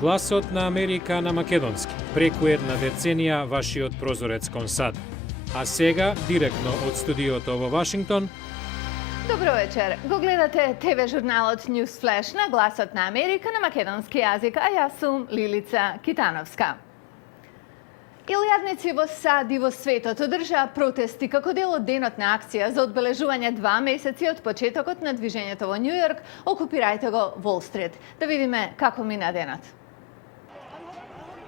Гласот на Америка на македонски. Преку една деценија вашиот прозорец кон САД. А сега, директно од студиото во Вашингтон. Добро вечер. Го гледате ТВ журналот News Flash на Гласот на Америка на македонски јазик, а јас сум Лилица Китановска. Илјадници во САД и во светот одржаа протести како дел од денот на акција за одбележување 2 месеци од почетокот на движењето во Њу Јорк "Окупирајте го Wall Street". Да видиме како мина денот.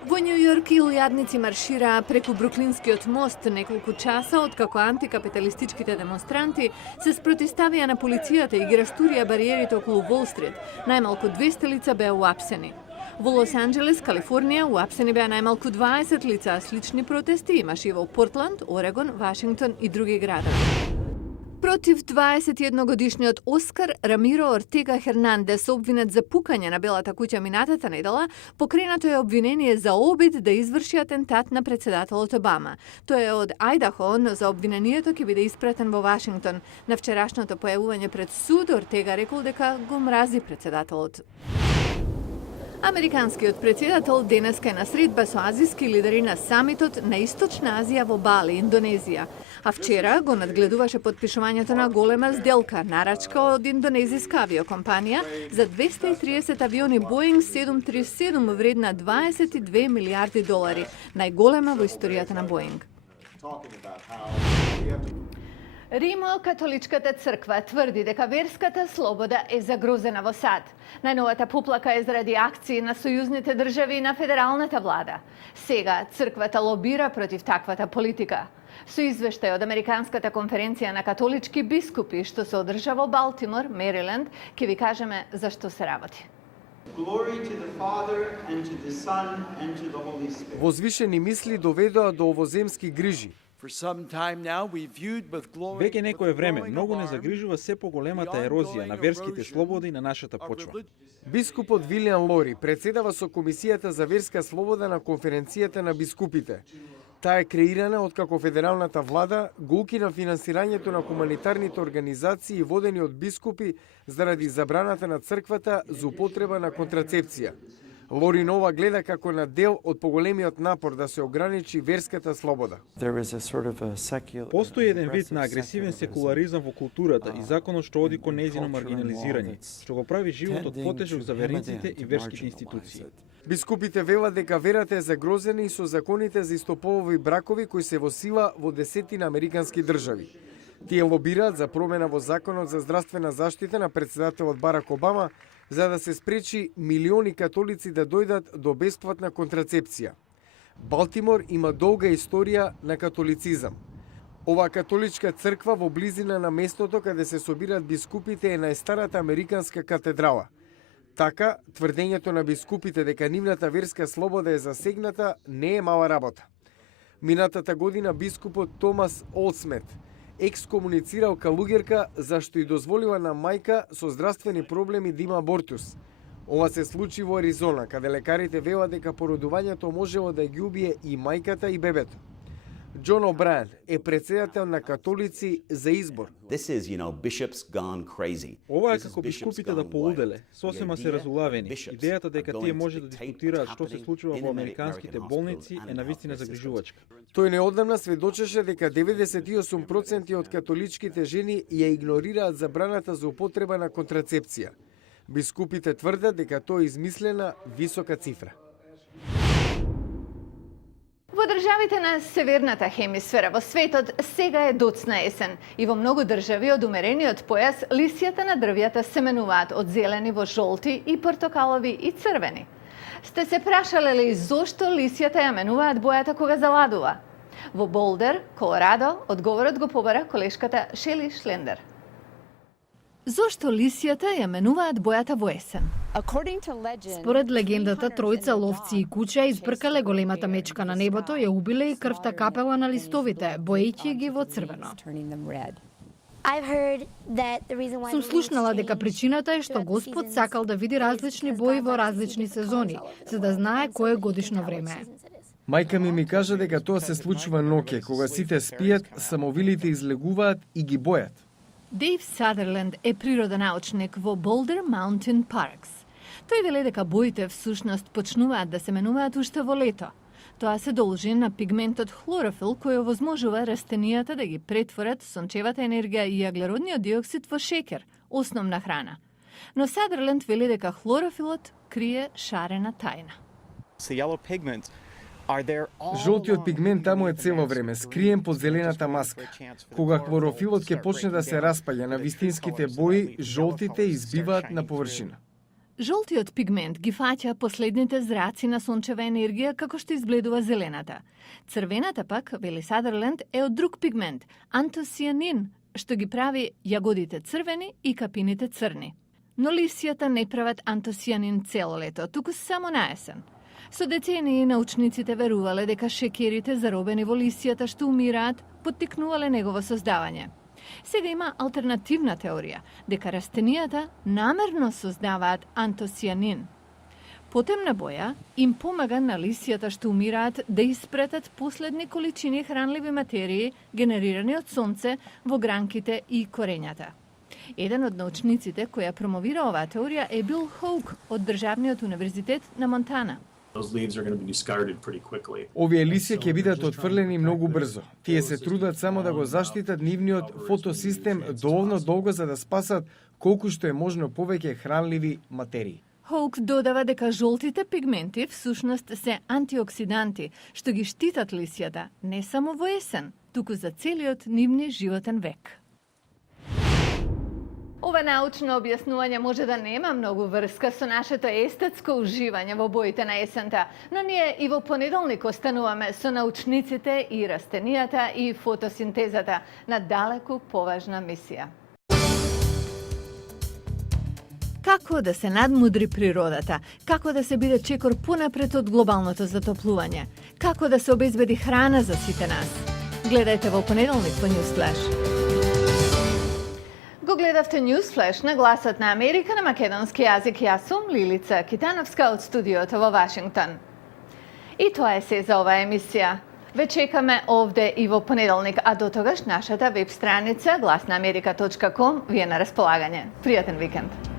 Во Њу Јорк илјадници маршираа преку Бруклинскиот мост неколку часа откако антикапиталистичките демонстранти се спротиставија на полицијата и ги раштурија бариерите околу Wall Street. Најмалку 200 лица беа уапсени. Во Лос Анџелес, Калифорнија, уапсени беа најмалку 20 лица, а слични протести имаше и во Портланд, Орегон, Вашингтон и други градови. Против 21-годишниот Оскар Рамиро Ортега Хернандес, обвинет за пукање на Белата куќа минатата недела, покренато е обвинение за обид да изврши атентат на председателот Обама. Тој е од Ајдахо, но за обвинението ќе биде испратен во Вашингтон. На вчерашното појавување пред суд, Ортега рекол дека го мрази председателот. Американскиот председател денеска е на средба со азиски лидери на самитот на Источна Азија во Бали, Индонезија. А вчера го надгледуваше подпишувањето на голема сделка, нарачка од индонезиска авиокомпанија за 230 авиони Boeing 737 вредна 22 милијарди долари, најголема во историјата на Boeing. Римо-католичката црква тврди дека верската слобода е загрозена во САД. Најновата поплака е заради акции на сојузните држави и на федералната влада. Сега црквата лобира против таквата политика. Со извештај од Американската конференција на католички бискупи што се одржа во Балтимор, Мериленд, ќе ви кажеме за што се работи. Возвишени мисли доведоа до овоземски грижи. Веќе некое време многу не загрижува се поголемата ерозија на верските слободи на нашата почва. Бискупот Вилијан Лори председава со Комисијата за верска слобода на конференцијата на бискупите. Таа е креирана откако федералната влада го укина финансирањето на хуманитарните организации водени од бискупи заради забраната на црквата за употреба на контрацепција. Лори Нова гледа како на дел од поголемиот напор да се ограничи верската слобода. Постои еден вид на агресивен секуларизам во културата и законот што оди кон нејзино маргинализирање, што го прави животот потежок за верниците и верските институции. Бискупите велат дека верата е загрозена и со законите за истополови бракови кои се во сила во десетина американски држави. Тие лобираат за промена во законот за здравствена заштита на председателот Барак Обама за да се спречи милиони католици да дојдат до бесплатна контрацепција. Балтимор има долга историја на католицизам. Оваа католичка црква во близина на местото каде се собираат бискупите е најстарата американска катедрала. Така, тврдењето на бискупите дека нивната верска слобода е засегната не е мала работа. Минатата година бискупот Томас Олсмет екскомуницирал калугерка зашто и дозволила на мајка со здравствени проблеми да има абортус. Ова се случи во Аризона, каде лекарите велат дека породувањето можело да ги убие и мајката и бебето. Џон О'Брајен е председател на католици за избор. Ова е како бискупите да полуделе, сосема се разулавени. Идејата дека тие може да дискутираат што се случува во американските болници е навистина загрижувачка. Тој неодамна сведочеше дека 98% од католичките жени ја игнорираат забраната за употреба на контрацепција. Бискупите тврдат дека тоа е измислена висока цифра. Во државите на северната хемисфера во светот сега е доцна есен и во многу држави од умерениот појас лисјата на дрвјата се менуваат од зелени во жолти и портокалови и црвени. Сте се прашале ли зошто лисјата ја менуваат бојата кога заладува? Во Болдер, Колорадо, одговорот го побара колешката Шели Шлендер. Зошто лисјата ја менуваат бојата во есен? Според легендата, тројца ловци и куча избркале големата мечка на небото, ја убиле и крвта капела на листовите, боејќи ги во црвено. Сум слушнала дека причината е што Господ сакал да види различни бои во различни сезони, за да знае кое годишно време е. Мајка ми кажа дека тоа се случува ноќе, кога сите спијат, самовилите излегуваат и ги бојат. Дейв Садерленд е природонаучник во Boulder Mountain Parks. Тој вели дека боите всушност почнуваат да се менуваат уште во лето. Тоа се должи на пигментот хлорофил кој овозможува растенијата да ги претворат сончевата енергија и јаглеродниот диоксид во шеќер, основна храна. Но Садерленд вели дека хлорофилот крие шарена тајна. Жолтиот пигмент таму е цело време, скриен под зелената маска. Кога хлорофилот ќе почне да се распаѓа на вистинските бои, жолтите избиваат на површина. Жолтиот пигмент ги фаќа последните зраци на сончева енергија како што избледува зелената. Црвената пак, вели Садерленд, е од друг пигмент, антосианин, што ги прави јагодите црвени и капините црни. Но лисијата не прават антосианин цело лето, туку само на есен. Со децении научниците верувале дека шеќерите заробени во лисијата што умираат, поттикнувале негово создавање. Сега има алтернативна теорија, дека растенијата намерно создаваат антосианин. Потемна боја им помага на лисијата што умираат да испретат последни количини хранливи материи генерирани од сонце во гранките и корењата. Еден од научниците која промовира оваа теорија е Бил Хоук од Државниот универзитет на Монтана. Овие лисија ќе бидат отфрлени многу брзо. Тие се трудат само да го заштитат нивниот фотосистем доволно долго за да спасат колку што е можно повеќе хранливи материи. Хоук додава дека жолтите пигменти всушност се антиоксиданти, што ги штитат лисијата не само во есен, туку за целиот нивни животен век. Ова научно објаснување може да нема многу врска со нашето естетско уживање во боите на есента, но ние и во понеделник остануваме со научниците и растенијата и фотосинтезата на далеку поважна мисија. Како да се надмудри природата? Како да се биде чекор понапред од глобалното затоплување? Како да се обезбеди храна за сите нас? Гледајте во понеделник по Newsflash. Го гледавте Newsflash на Гласот на Америка на македонски јазик. Јас сум Лилица Китановска од студиото во Вашингтон. И тоа е се за оваа емисија. Ве чекаме овде и во понеделник, а до тогаш нашата веб страница glasnaamerika.com ви е на располагање. Пријатен викенд!